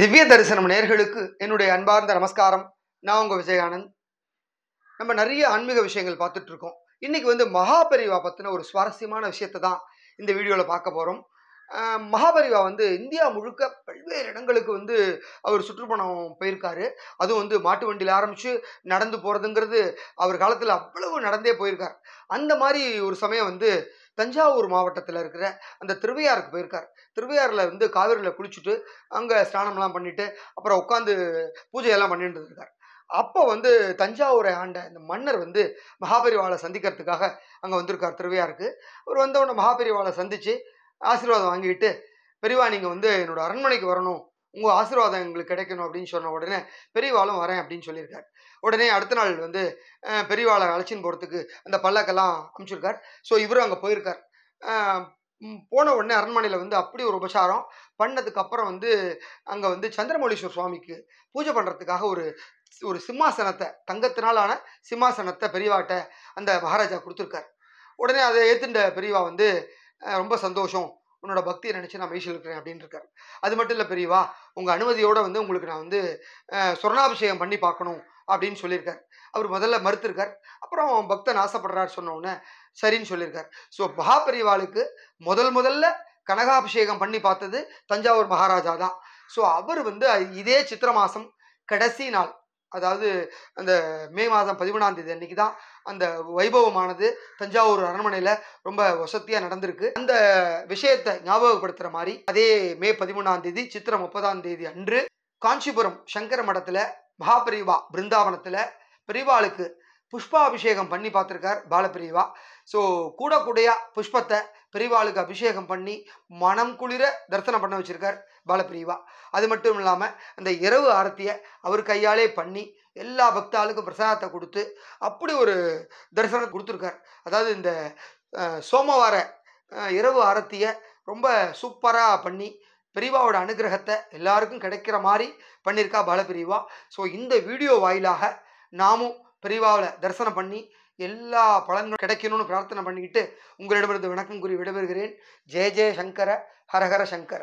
திவ்ய தரிசனம் நேயர்களுக்கு என்னுடைய அன்பார்ந்த நமஸ்காரம். நான் உங்க விஜயானந்த். நம்ம நிறைய ஆன்மீக விஷயங்கள் பார்த்துட்டு இருக்கோம். இன்னைக்கு மகாபெரிவா பத்தின ஒரு சுவாரஸ்யமான விஷயத்தை தான் இந்த வீடியோல பார்க்க போறோம். மகாபெரிவா இந்தியா முழுக்க பல்வேறு இடங்களுக்கு அவர் சுற்றுப்பயணம் போயிருக்காரு. அதுவும் மாட்டு வண்டியில ஆரம்பிச்சு நடந்து போறதுங்கிறது அவர் காலத்துல அவ்வளவு நடந்தே போயிருக்கார். அந்த மாதிரி ஒரு சமயம் தஞ்சாவூர் மாவட்டத்துல இருக்கிற அந்த திருவையாறுக்கு போயிருக்கார். திருவையாறுல காவிரியில குளிச்சுட்டு அங்க ஸ்நானம்லாம் பண்ணிட்டு அப்புறம் உட்காந்து பூஜையெல்லாம் பண்ணிட்டு இருக்கார். அப்போ தஞ்சாவூரை ஆண்ட இந்த மன்னர் மகாபெரிவாளை சந்திக்கிறதுக்காக அங்க வந்திருக்கார் திருவையாருக்கு. அவர் வந்தவுடனே மகாபெரிவாளை சந்திச்சு ஆசீர்வாதம் வாங்கிட்டு, பெரியவா நீங்க என்னோட அரண்மனைக்கு வரணும், உங்க ஆசீர்வாதம் எங்களுக்கு கிடைக்கணும் அப்படின்னு சொன்ன உடனே பெரியவாளும் வரேன் அப்படின்னு சொல்லியிருக்கார். உடனே அடுத்த நாள் பெரியவாளை அழைச்சின்னு போறதுக்கு அந்த பல்லக்கெல்லாம் அனுப்பிச்சிருக்கார். ஸோ இவரும் அங்க போயிருக்கார். போன உடனே அரண்மனையில அப்படி ஒரு உபசாரம் பண்ணதுக்கு அப்புறம் அங்க சந்திரமௌலீஸ்வரர் சுவாமிக்கு பூஜை பண்றதுக்காக ஒரு ஒரு சிம்மாசனத்தை, தங்கத்தினாலான சிம்மாசனத்தை பெரியவாட்ட அந்த மகாராஜா கொடுத்துருக்கார். உடனே அதை ஏத்துண்ட பெரியவா ரொம்ப சந்தோஷம், உன்னோட பக்தியை நினைச்சு நான் மெய்சில் இருக்கிறேன் அப்படின்னு இருக்காரு. அது மட்டும் இல்ல பெரியவா, உங்க அனுமதியோட உங்களுக்கு நான் சொர்ணாபிஷேகம் பண்ணி பார்க்கணும் அப்படின்னு சொல்லியிருக்காரு. அவர் முதல்ல மறுத்திருக்கார். அப்புறம் பக்தன் ஆசைப்படுறாரு சொன்ன உடனே சரின்னு சொல்லியிருக்காரு. ஸோ மகாபெரிவாளுக்கு முதல்ல கனகாபிஷேகம் பண்ணி பார்த்தது தஞ்சாவூர் மகாராஜா தான். ஸோ அவர் இதே சித்திர மாசம் கடைசி நாள், அதாவது அந்த மே மாதம் 11ஆம் தேதி அன்னைக்கு தான் அந்த வைபவமானது தஞ்சாவூர் அரண்மனையில ரொம்ப வசதியா நடந்திருக்கு. அந்த விஷயத்தை ஞாபகப்படுத்துற மாதிரி அதே மே 13ஆம் தேதி சித்திரை 30ஆம் தேதி அன்று காஞ்சிபுரம் சங்கர மடத்துல மகாபெரிவா பிருந்தாவனத்துல பெரியவாளுக்கு புஷ்பாபிஷேகம் பண்ணி பார்த்திருக்கார் பாலபெரியவா. ஸோ கூடையா புஷ்பத்தை பெரியவாளுக்கு அபிஷேகம் பண்ணி மனம் குளிர தரிசனம் பண்ண வச்சிருக்கார் பாலபெரியவா. அது மட்டும் இல்லாம அந்த இரவு ஆரத்தியை அவர் கையாலே பண்ணி எல்லா பக்தாளுக்கும் பிரசாதத்தை கொடுத்து அப்படி ஒரு தரிசனம் கொடுத்துருக்கார். அதாவது இந்த சோமவார இரவு ஆரத்தியை ரொம்ப சூப்பரா பண்ணி பெரியவாவோட அனுகிரகத்தை எல்லாருக்கும் கிடைக்கிற மாதிரி பண்ணியிருக்கா பாலபெரியவா. ஸோ இந்த வீடியோ வாயிலாக நாமும் பெரியவாவில் தரிசனம் பண்ணி எல்லா பலன்களும் கிடைக்கணும்னு பிரார்த்தனை பண்ணிக்கிட்டு உங்களிடமிருந்து வணக்கம் கூறி விடைபெறுகிறேன். ஜெய ஜெய சங்கர, ஹரஹர சங்கர.